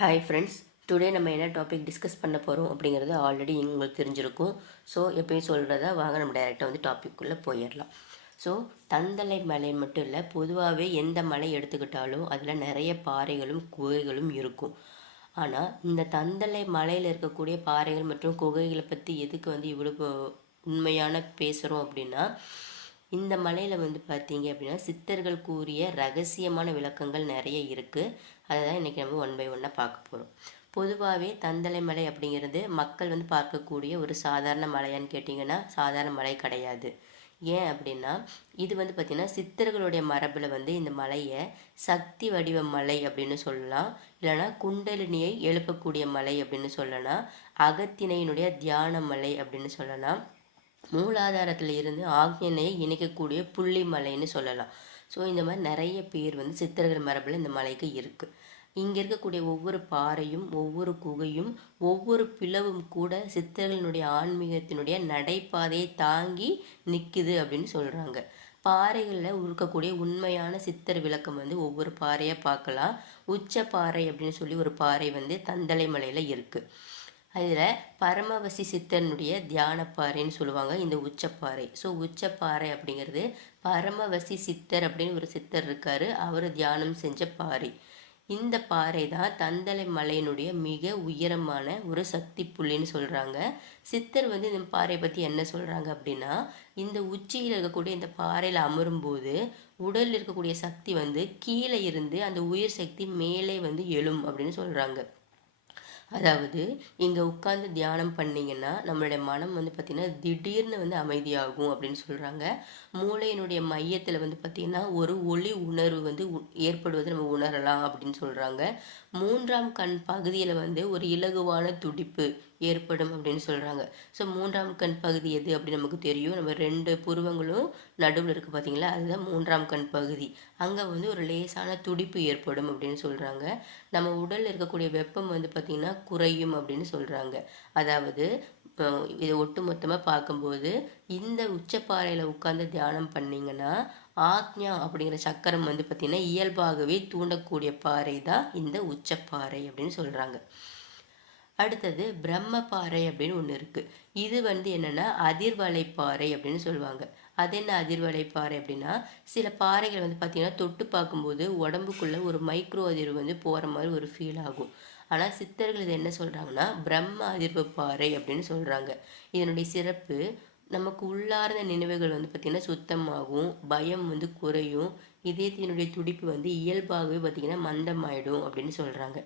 Hi friends, today நம்ம என்ன topic discuss பண்ண போகிறோம் அப்படிங்கிறது ஆல்ரெடி உங்களுக்கு தெரிஞ்சிருக்கும். ஸோ எப்பயும் சொல்கிறதா வாங்க நம்ம டைரெக்டாக வந்து டாபிக்குள்ளே போயிடலாம். ஸோ தந்தலை மலை மட்டும் இல்லை, பொதுவாகவே எந்த மலை எடுத்துக்கிட்டாலும் அதில் நிறைய பாறைகளும் குகைகளும் இருக்கும். ஆனால் இந்த தந்தலை மலையில் இருக்கக்கூடிய பாறைகள் மற்றும் குகைகளை பற்றி எதுக்கு வந்து இவ்வளோ உண்மையான பேசுகிறோம் அப்படின்னா, இந்த மலையில் வந்து பார்த்தீங்க அப்படின்னா சித்தர்கள் கூறிய ரகசியமான விளக்கங்கள் நிறைய இருக்குது. அதை தான் இன்றைக்கி நம்ம ஒன் பை ஒன்னாக பார்க்க போகிறோம். பொதுவாகவே தந்தலை மலை அப்படிங்கிறது மக்கள் வந்து பார்க்கக்கூடிய ஒரு சாதாரண மலையான்னு கேட்டிங்கன்னா சாதாரண மலை கிடையாது. ஏன் அப்படின்னா இது வந்து பார்த்திங்கன்னா சித்தர்களுடைய மரபில் வந்து இந்த மலையை சக்தி வடிவ மலை அப்படின்னு சொல்லலாம், இல்லைனா குண்டலினியை எழுப்பக்கூடிய மலை அப்படின்னு சொல்லலாம், அகத்திணையினுடைய தியான மலை அப்படின்னு சொல்லலாம், மூலாதாரத்தில் இருந்து ஆக்ஞனையை இணைக்கக்கூடிய புள்ளி மலைன்னு சொல்லலாம். ஸோ இந்த மாதிரி நிறைய பேர் வந்து சித்தர்கள் மரபில் இந்த மலைக்கு இருக்குது. இங்கே இருக்கக்கூடிய ஒவ்வொரு பாறையும் ஒவ்வொரு குகையும் ஒவ்வொரு பிளவும் கூட சித்தர்களினுடைய ஆன்மீகத்தினுடைய நடைபாதையை தாங்கி நிற்குது அப்படின்னு சொல்கிறாங்க. பாறைகளில் இருக்கக்கூடிய உண்மையான சித்தர் விளக்கம் வந்து ஒவ்வொரு பாறையாக பார்க்கலாம். உச்ச பாறை அப்படின்னு சொல்லி ஒரு பாறை வந்து தந்தலை மலையில் இருக்குது. அதில் பரமவசி சித்தனுடைய தியானப்பாறைன்னு சொல்லுவாங்க இந்த உச்சப்பாறை. ஸோ உச்சப்பாறை அப்படிங்கிறது பரமவசி சித்தர் அப்படின்னு ஒரு சித்தர் இருக்கார், அவர் தியானம் செஞ்ச பாறை. இந்த பாறை தான் தந்தலை மலையினுடைய மிக உயரமான ஒரு சக்தி புள்ளின்னு சொல்கிறாங்க. சித்தர் வந்து இந்த பாறையை பற்றி என்ன சொல்கிறாங்க அப்படின்னா, இந்த உச்சியில் இருக்கக்கூடிய இந்த பாறையில் அமரும்போது உடலில் இருக்கக்கூடிய சக்தி வந்து கீழே இருந்து அந்த உயிர் சக்தி மேலே வந்து எழும் அப்படின்னு சொல்கிறாங்க. அதாவது இங்கே உட்காந்து தியானம் பண்ணிங்கன்னா நம்மளுடைய மனம் வந்து பார்த்திங்கன்னா திடீர்னு வந்து அமைதியாகும் அப்படின்னு சொல்கிறாங்க. மூளையினுடைய மையத்தில் வந்து பார்த்திங்கன்னா ஒரு ஒளி உணர்வு வந்து ஏற்படுவதை நம்ம உணரலாம் அப்படின்னு சொல்கிறாங்க. மூன்றாம் கண் பகுதியில் வந்து ஒரு இலகுவான துடிப்பு ஏற்படும் அப்படின்னு சொல்கிறாங்க. ஸோ மூன்றாம் கண் பகுதி எது அப்படின்னு நமக்கு தெரியும், நம்ம 2 புருவங்களும் நடுவில் இருக்குது பார்த்தீங்களா, அதுதான் மூன்றாம் கண் பகுதி. அங்கே வந்து ஒரு லேசான துடிப்பு ஏற்படும் அப்படின்னு சொல்கிறாங்க. நம்ம உடலில் இருக்கக்கூடிய வெப்பம் வந்து பார்த்திங்கன்னா குறையும் அப்படின்னு சொல்கிறாங்க. அதாவது இதை ஒட்டு மொத்தமாக பார்க்கும்போது இந்த உச்சப்பாறையில் உட்காந்து தியானம் பண்ணிங்கன்னா ஆக்ஞா அப்படிங்கிற சக்கரம் வந்து பார்த்திங்கன்னா இயல்பாகவே தூண்டக்கூடிய பாறை தான் இந்த உச்சப்பாறை அப்படின்னு சொல்கிறாங்க. அடுத்தது பிரம்மபாறை அப்படின்னு ஒன்று இருக்குது. இது வந்து என்னென்னா அதிர்வலைப்பாறை அப்படின்னு சொல்லுவாங்க. அது என்ன அதிர்வலைப்பாறை அப்படின்னா, சில பாறைகள் வந்து பார்த்திங்கன்னா தொட்டு பார்க்கும்போது உடம்புக்குள்ளே ஒரு மைக்ரோ அதிர்வு வந்து போகிற மாதிரி ஒரு ஃபீல் ஆகும். ஆனால் சித்தர்கள் இதை என்ன சொல்கிறாங்கன்னா பிரம்ம அதிர்வு பாறை அப்படின்னு சொல்கிறாங்க. இதனுடைய சிறப்பு, நமக்கு உள்ளார்ந்த நினைவுகள் வந்து பார்த்திங்கன்னா சுத்தமாகும், பயம் வந்து குறையும், இதயத்தினுடைய துடிப்பு வந்து இயல்பாகவே பார்த்திங்கன்னா மந்தமாயிடும் அப்படின்னு சொல்கிறாங்க.